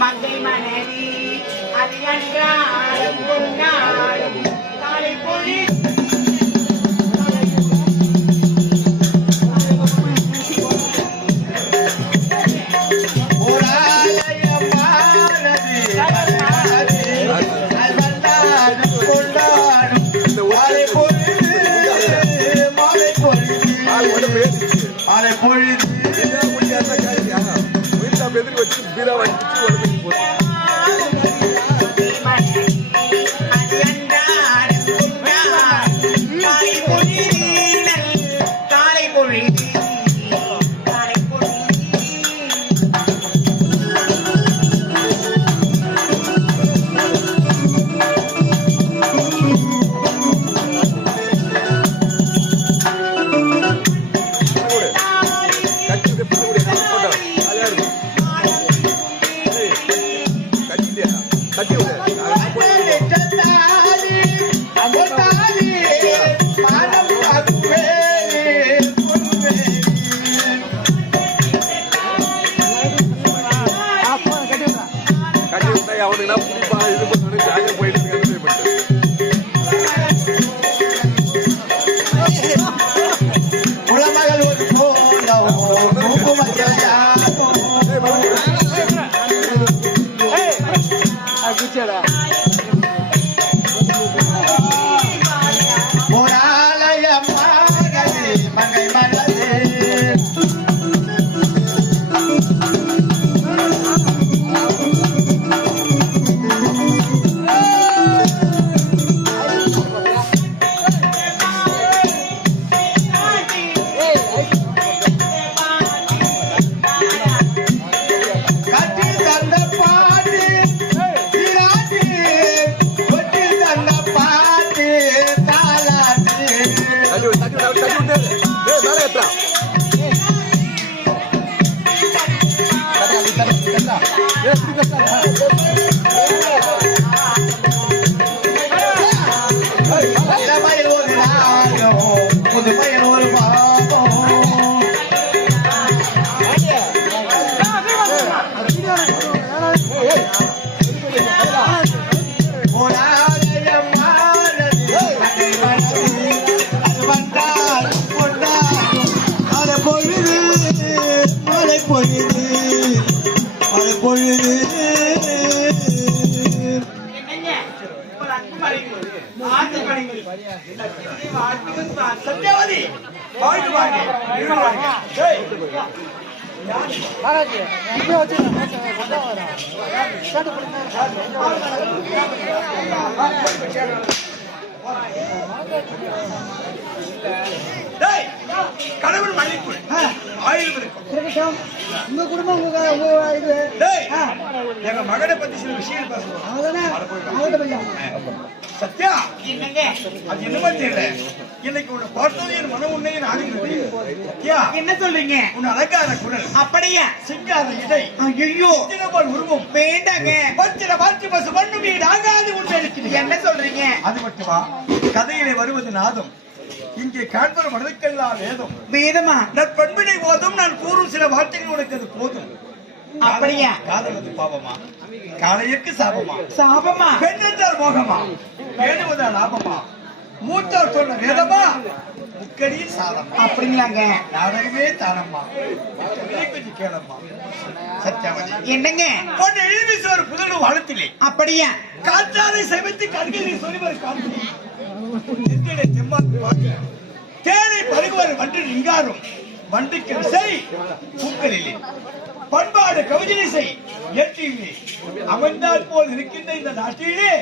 மங்கை மனைவி அது என்றாலும் பொன்னாடும் காலை பொழி எதிரி வச்சு பீரா வச்சு உடம்புக்கு போதும் அவனுக்கு புரிப்பா இது பண்ணு ஜாலியா போயிட்டு சத்யாவதி கடவுள் மன்னிப்பு ஆயுள் இருக்கும் உங்க குடும்பம் எங்க மகனை பத்தி சில விஷயம் பேசுவோம். சத்யா அது என்னமா தெரியல இன்னைக்கு உன்னை பார்த்தது என் மனம் உன்னையே நாடுகிறது. சத்யா என்ன சொல்றீங்க? உன் அழகான குரல் அப்படியே சிங்கார இடை ஐயோ போல் உருவம் வேண்டாங்க பத்திர பார்த்து பசு பண்ணு வீடு ஆகாது உண்மை இருக்கிறது. என்ன சொல்றீங்க? அது மட்டுமா கதையிலே வருவது நாதம் இங்கே காண்பது மனதுக்கெல்லாம் வேதம் வேதமா நற்பண்பினை போதும் நான் கூறும் சில வார்த்தைகள் உனக்கு அது போதும். அப்படியா? காதலது பாவமா காலையிற்கு சாபமா சாபமா பெண் என்றால் மோகமா வேணுவதால் லாபமா மூத்தார் சொன்ன வேதமா முக்கடியில் சாதமா அப்படிங்களாங்க நாடகமே தானம்மா கொஞ்சம் கேளம்மா. சத்யாவதி என்னங்க பொண்ணு எழுதி ஒரு புதலும் வாழ்த்திலே அப்படியா காற்றாலை சமைத்து கண்களில் சொல்லிவர் காண்பிலே தேனை பருகுவர் வன்று நிங்காரும் வண்டுக்கு விசை பூக்களிலே பண்பாடு கவிதை செய் இயற்றியிலே அமைந்தால் போல் இருக்கின்ற இந்த நாட்டிலே